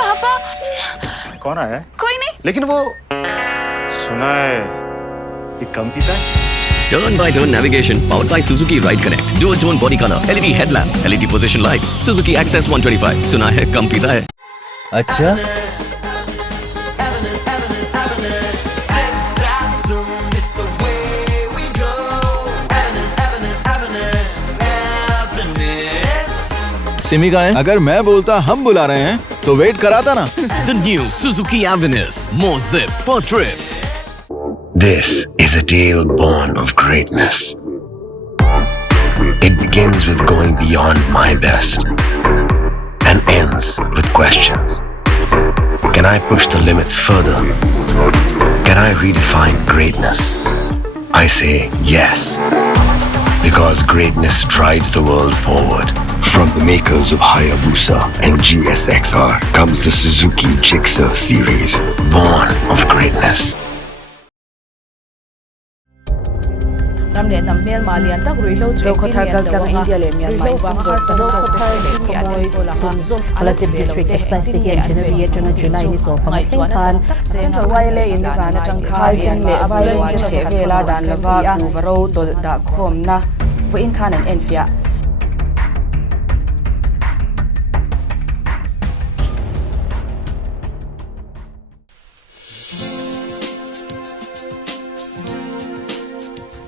पापा। कौन आया है? कोई नहीं। लेकिन वो सुना है कि कम पीता है। Turn by turn navigation powered by Suzuki Ride Connect. Dual tone body color, LED headlamp, LED position lights. Suzuki Access 125. सुना है कम पीता है। अच्छा सिमी का है? अगर मैं बोलता हम बुला रहे हैं तो वेट कराता ना। The new Suzuki Avenue. More zip per trip. This is a tale born of greatness. It begins with going beyond my best and ends with questions. Can I push the limits further? Can I redefine greatness? I say yes, because greatness drives the world forward. From the makers of Hayabusa and GSXR comes the Suzuki Gixxer series, born of greatness. Ramne nammel malian tak ruilo zo khothar galtlang India le Myanmar Singapore zo khothar le khomoi Palasip district excise te hian January atanga July ni so pang theng khan Central Wile in the Zana Changkai Chen le Vile in the Vela dan Lava Uvaro dol da khom na vo in khan an enfia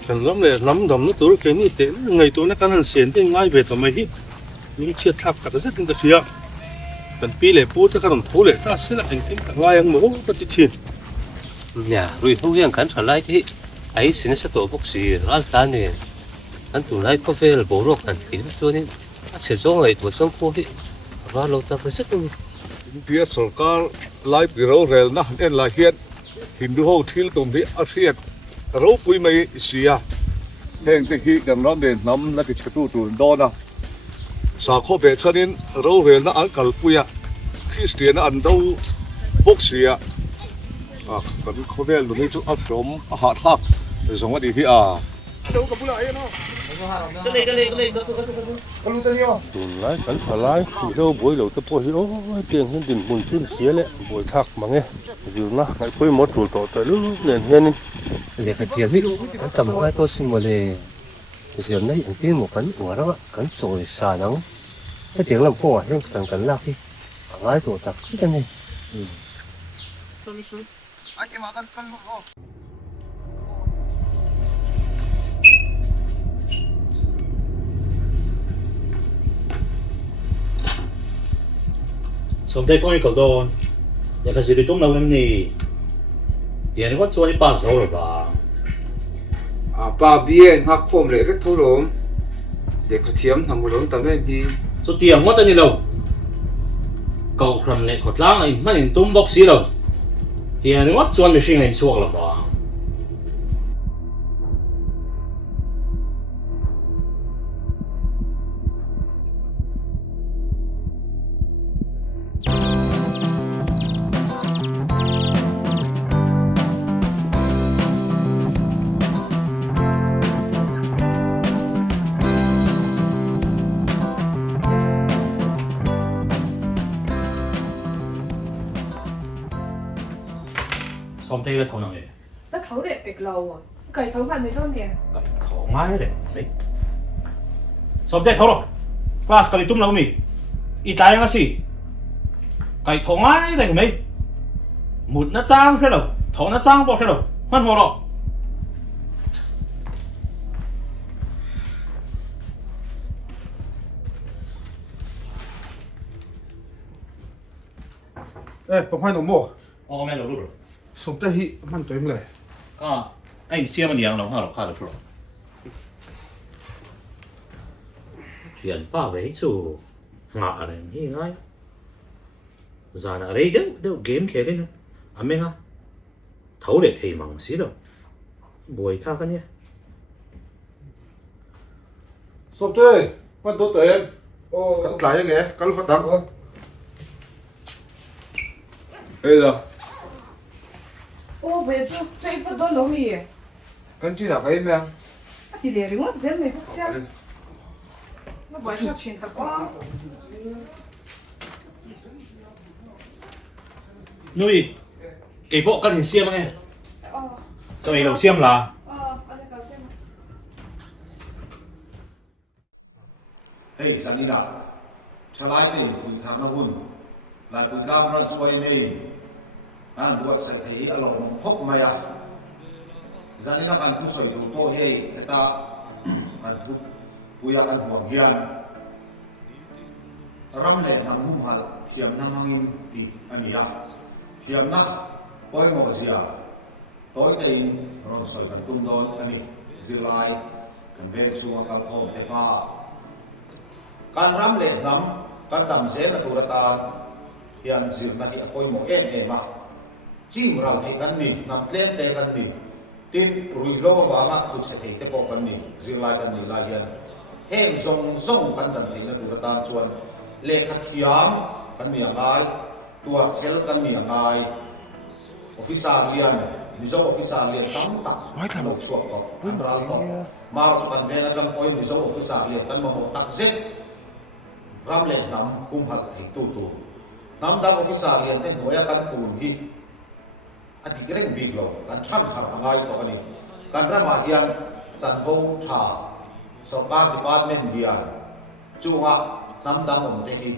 Kan lắm là lắm đầm nó tối cái này tên ngày tối nó căn xiên tên ngay về tầm mấy hít những chiếc tháp cả rất là phía cần pi lệ bố tất cả đồng thố lệ ta sẽ là thành tính cả lai ăn mổ tất cả chuyện nhà rồi không riêng cắn trở lại thì ấy xin sẽ tổ bốc xì ra ta nè anh tụi lại có về là bố ruột anh thì nó nên sẽ giống người tuổi sống cô thì và lâu ta phải rất phía sở ca lai bị râu rèn nó nên là hiện Hindu hậu thiên tụm thì ở hiện râu quý mấy xì à hiện thì khi gần đó để nắm là cái chế độ tụi đó nè sao có vẻ cho nên râu rèn nó ăn cả quý à Christian nó ăn đâu bốc xì à còn có vẻ lúc này chúng áp dụng hạ thấp để giống như thế à đâu có bù lại nó tụi lái cẩn thận lái thì đâu buổi đầu tôi bồi hiểu tiền hơn tiền buồn chuyên xía lệ buổi thạc mà nghe dù nó phải quay một chuột tổ tới lúc liền hen để phải tiền biết tầm hai tôi xin một lề giờ này anh tin một cắn của đó cắn rồi xả nắng cái tiếng làm phô nhưng cần cắn lạc đi lái tổ tạc rất là nhanh Xong tay con đi cầu đồn, nhà cái gì đi tung đâu em nè, tiền nó cho đi bán số rồi bà. Bà biển học phồm lệ rất thô lắm, để có thiếm thằng một lớn tầm em đi. Số tiền mất tên đâu, cầu cầm này khót láng này mất tiền tung bóc xí đâu, tiền nó cho mình sinh lên suộc là bà. Xong tay là thầu nào vậy? Tất thấu để bịch lầu à? Cởi thấu phần với tôi nè. Cởi thấu ngay đấy. Đấy. Xong tay thấu rồi. Class cởi tung đâu mì? Ít lại nga gì? Cởi thấu ngay đấy mày. Một nó trang thế đâu? Thấu nó trang bao thế đâu? Hoan hồ rồi. ê bấm hai nổ mổ mẹ đâu rồi sống tay hị mang tới em lệ anh xem mà điang lòng hà được rồi chuyện ba vậy chứ ngã rồi như ngay giờ là đây đâu game kia đấy nè anh em à thấu để thì mỏng xí đâu buổi tha cái nhé sống tay quan tốt tới em cắn cái nghe cắn phát tăng đây là Bây giờ chơi bắt đầu lâu rồi. Con chỉ là cái em Thì để remote dễ này cũng xem. Nó bỏ sót chuyện tập quá. nuôi cái bộ cần hình xiêm nghe Ờ, sao ấy đầu xiêm là anh ấy cậu xem. Hey, Sanina. Chalai te fun thap na hun. Lai pui kam ran suai nei. An buat sai thei along phok maya. Sanina kan ku soi tu to hey eta kan tu puya kan huang hian. Ram le nam hum hal thiam nam hangin ti ania. Thiam na poi mo zia. Tối tein ron soi kan tum don ani. Zilai kan ven chunga kal khom te pa. Kan ram le ngam kan dam zen na turatan hian zir na hi apoi mo em a chim rau thei kan ni nam tlem te kan ni tin rui lo wa ma khu che thei te po kan ni zir lai kan ni la hian heng zong zong kan dan thei na turatan chuan le kha thiam kan ni angai tuar chel kan ni angai officer lian mizo officer lian tam tak lo chuak to kan ral to ma ro chu kan ve na chang poi mizo officer lian kan mo tak zet ram le nam kum hal thei tu tu nam dam officer lian te noya kan kun hi ati greng big lo kan chan har angai to ani kan rama hian chan ho tha sarkar department hian chunga nam dam om te hi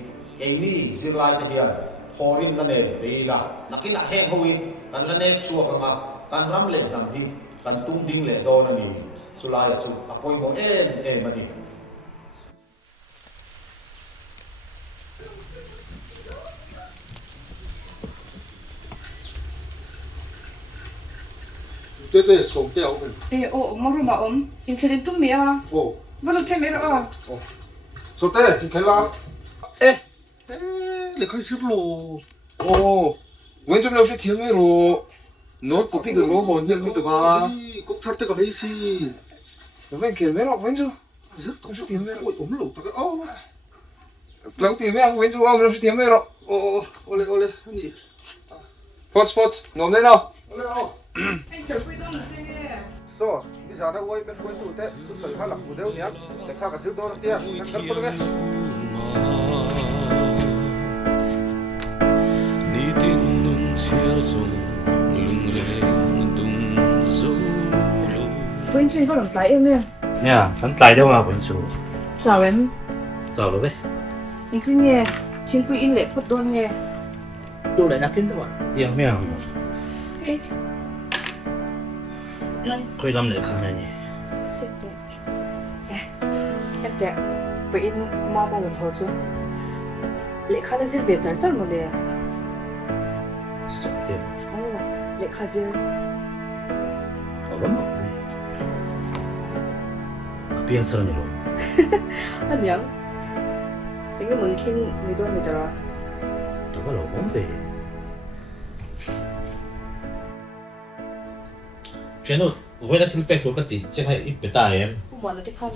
eini zirlai te hian thorin na ne beila nakina heng hui kan la ne chuak anga kan ram le nam hi kan tung ding le don ani chulai chu apoi mo em ani Tôi sống tiêu Ê, mà rồi mà em phải đến tụi mẹ à? Ồ, Vẫn là thêm mẹ rồi à? sống tiêu thì cái là ê lấy khai xếp lô ồ wen 좀 역시 팀으로 너 코피들로 뭔데 믿어가 꼭 탈때 가 베이시 wen 길메로 wen rất cũng sẽ tìm ôi ốm lụt tao ô lâu tìm em wen ông nó sẽ tìm em rồi ole gì sports nôm đây nào ole Anh thử quy đông là xem nghe. so bây giờ đâu quay bên quay tụ thế cứ sợi hai lạc một đeo nhá để khác cả xếp đó tiền ăn cắt có được Quên chuyện có làm trái em em. nha hắn tài đâu mà vẫn số Chào em. giàu rồi đấy Anh cứ nghe. Thiên quy in lệ phật tôn nghe. tôi lại nhắc kiến các bạn yêu mèo Ê, quay lắm để khám này nhỉ chết rồi. Ê, em đẹp. Vậy in mà một hồ chứ. Lệ khá là giết về chẳng chẳng mà lệ. sắp tiền Ồ, lệ khá giết. ở lắm mà 비행 타는 일로 아니야. 이게 뭐 이렇게 믿어내더라. 정말 뭔데 쟤는 왜 나 틀백 볼까 띠 제가 입했다 em 뭐 하나 딱 하네.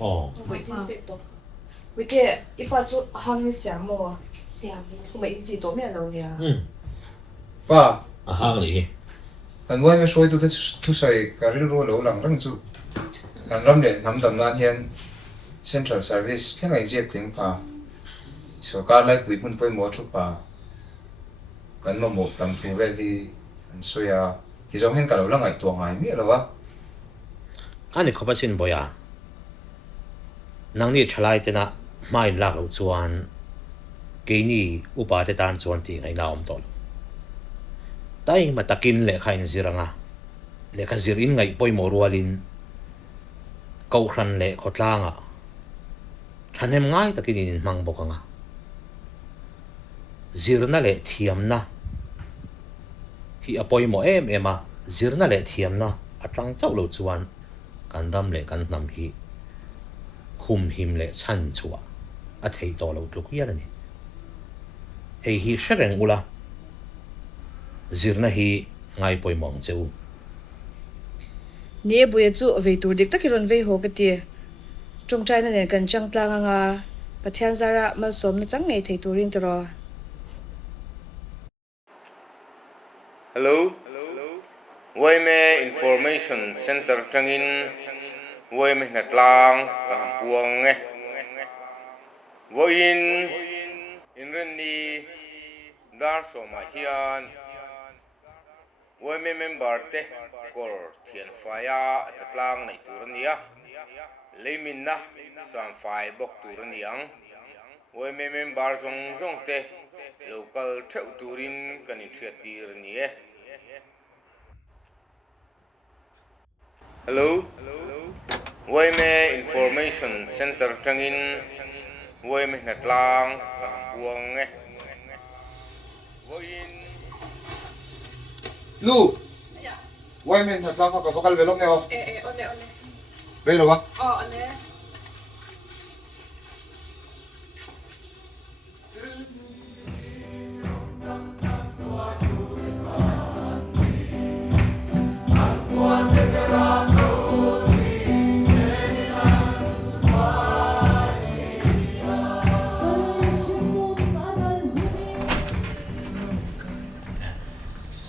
어 왜 이렇게 또. 왜 이렇게 이빠주 하는 샤모. 샤모. 뭐 인지 도면 나오냐. 응 ba 아하 그래 anh quay với số tôi thu sợi cả riêng rồi lâu lắm răng chú anh làm để nắm tầm nan hiện central service thế này dễ tiếng pa sở cả lại quỹ phân phối mua chút pa cần mà một tầm thu về thì anh suy à thì giống hiện cả lâu lắm ngày tuồng ngày biết rồi vâng 아니 커버신 뭐야 낭니 찰라이 때나 마이 락로 주안 게니 우바데 단 주안티 ngay naom tol tay matakin le khain ziranga le kha zirin ngai poi morualin kau khran le khotlanga thanem ngai takin in mang bokanga zirna le thiamna hi apoi mo ema zirna le thiamna atang chau lo chuan kan ram le kan nam hi hum him le chan chua a thei to lo tluk hian ani hei hi shareng ula zirna hi ngai poi mong cheu Nia buya chu ve tur dik takiron ve ho ka ti. Trong trai na ne kan chang tlang nga pathian zara mal som na chang ngai thei turin tro. Hello? Woime Information Center Changin Woime Natlang Kahampuang Woin Inrendi gar so ma hian YM member te kor thian faya atlang nei tur ania leimin na sam fai bok tur aniang YM member zong te local theu turin kani thiat tir nie hello YM information center tangin YM natlang puang nge Lu. Why men thật ra có cái về lúc này không? Ole. Về rồi ba. Ole.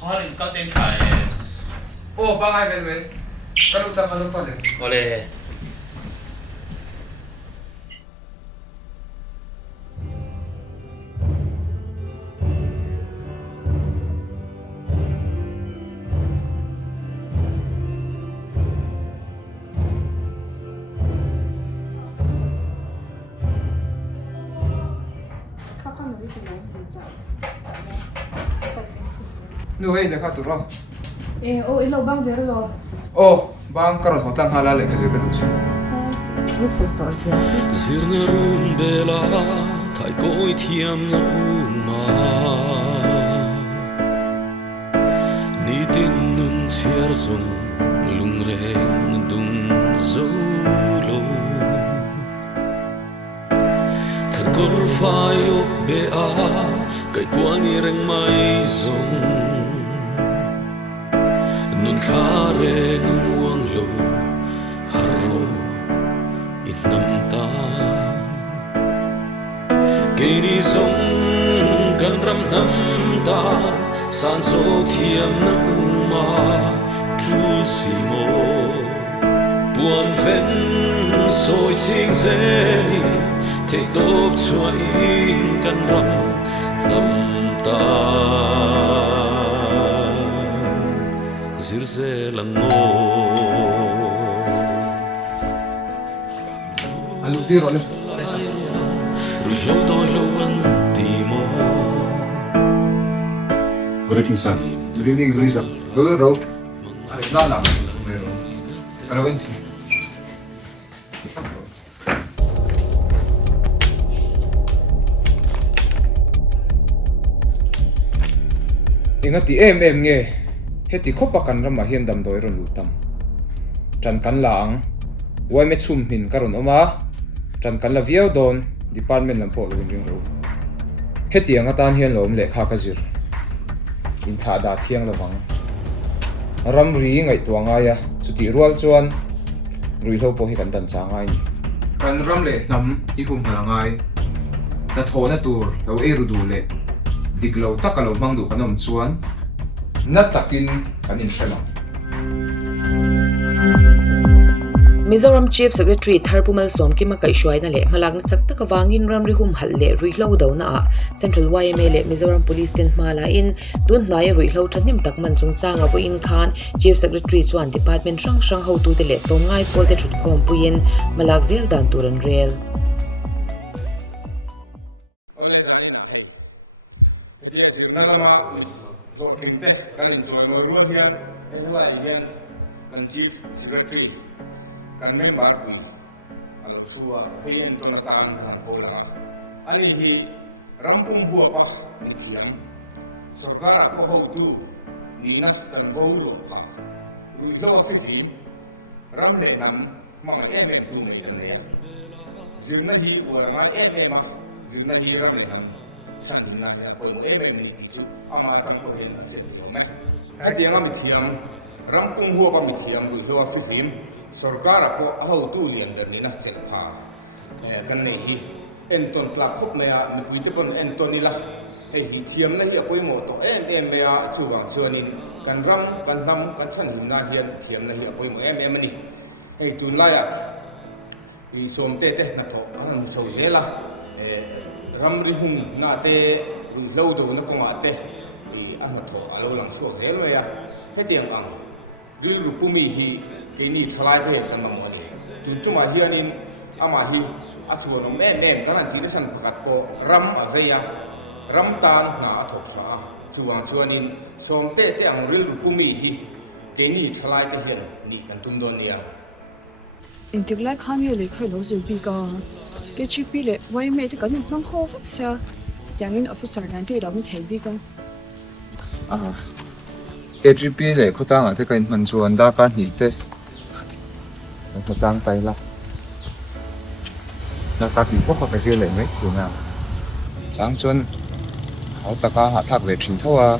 Harin ka tên phải. Ô, ba ngày về. Cái lúc tao ăn lúc này. Có lẽ Nu hay để khát tụi nó. Ô, lâu bang thế rồi. Ô, bang cái họ tăng halal cái gì cái đúng không? Zirna rumbela thai koi thiam na uma ni tin nun chiar zung lung reng dung zolo thang kor fai op be a kai kwang reng mai zung nun khare nuang lo haro nam ta kini song kan ram nam ta san so thiam na uma tru si mo buồn ven soi ching zeni te top chua in kan ram nam ta zirze lang mo Alu ti rồi. Rồi lâu đôi lâu ăn timo. Good evening, sir. Good evening, Risa. Good road. Ari na na. Pero ven si. Ingat ti em nge. Heti khopa kan ram ma hian dam doi ron lutam. Tran kan lang. Wai me chum hin karon oma. Tran kan la viau don department lam po lawin ring ro. Heti anga tan hian lom le kha ka zir. In tha da thiang lawang. Ram ri ngai tuanga ya chuti rual chuan rui lo po hi kan dan cha ngai ni. Kan ram le nam i hum halangai. Na thona tur lo e ru du le. Diglo takalo mangdu kanom chuan. Na takin kanin shema. Mizoram Chief Secretary Tharpumal Somkima kai shwai na le malak na sakta ka wangin ram rihum hal le ruihlo do na Central YMA le Mizoram Police tin mala in tun nai ruihlo thanim tak man chung changa vo in khan Chief Secretary chuan department rang ho tu te le tlom ngai pol te thut khom puin malak zel dan turan rel nalama lo thingte kanin choi mo ruan hian helai hian kan Chief Secretary kan member kuin alo chua hein to na tan na thola ani hi rampum bua pa ni chiam sarkara ko ho tu ni na chan bo lo kha rui lo wa fi dim ram le nam ma em su me kan le ya zirna hi waranga em ma zirna hi ram le nam chan na ya ko mo em ni ki chu ama tam ko hin na se lo me ha dia mi thiam rampum bua pa mi thiam rui lo wa fi dim sarkara ko ahau tu lian der ni na chen pha kan nei hi enton klak khop le ya ni te pon enton ni la ei hi thiam na hi apoi mo to em be ya chu wang chu ni kan ram kan nam kan chan na hian thiam na hi apoi mo em ni ei tun la ya ni som te na to an so le la ram ri hung na te lâu rồi nó không mát thế thì ăn một thổ lâu lắm suốt thế rồi thế tiền bằng bil rupumi hi cái này thay về sản phẩm mới chúng mà hiện in ama hi atu nó men cái này chỉ là sản phẩm có ram ở đây ram tan na thổ sa chuan in som te se ang bil rupumi hi cái này thay cái hiện ni kan tum don nia in tik lai kham ye le khai lo zu bi ka cái chi pi le wai me te kan nang ho fa sa yang in officer nan te da mi thei bi ka KGP này có tăng ở thế cái mình chuồn đa ban nhị thế, nó tăng tay la, nó ta bị quốc cái gì lại mấy đúng không? tăng chuồn, họ ta cả hạ thác về trình thâu à,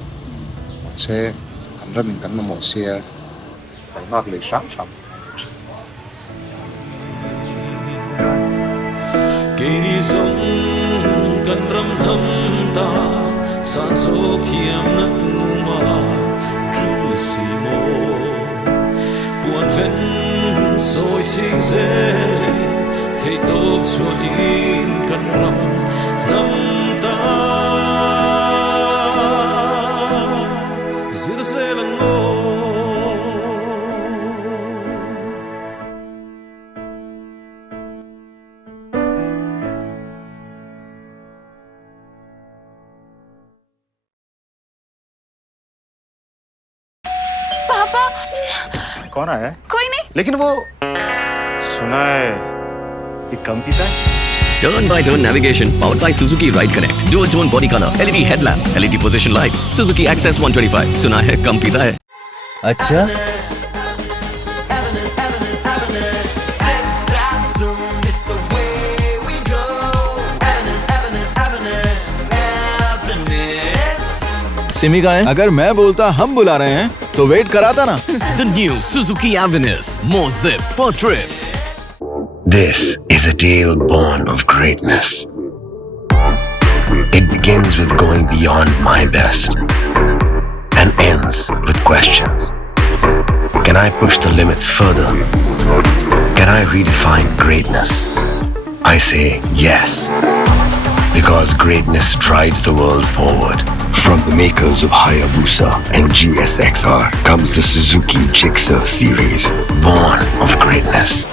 xe, cầm ra mình cầm một xe, Phải mặc lấy sáng sắm. Kỳ đi sống cần râm thâm ta san số thiêm nắng mà chú xì mô buồn phên rồi chính dễ thấy tốt cho in cần râm thâm ta giữ sẽ là ngô कौन आया है? कोई नहीं। लेकिन वो सुना है कि कम पीता है? Turn-by-turn navigation powered by Suzuki Ride Connect. Dual tone body color, LED headlamp, LED position lights. Suzuki Access 125. सुना है कम पीता है. अच्छा सिमी का है? अगर मैं बोलता हम बुला रहे हैं तो वेट कराता ना. The new Suzuki Avenus. More zip per trip. This is a tale born of greatness. It begins with going beyond my best and ends with questions. Can I push the limits further? Can I redefine greatness? I say yes, because greatness drives the world forward. From the makers of Hayabusa and GSXR comes the Suzuki Gixxer series, born of greatness.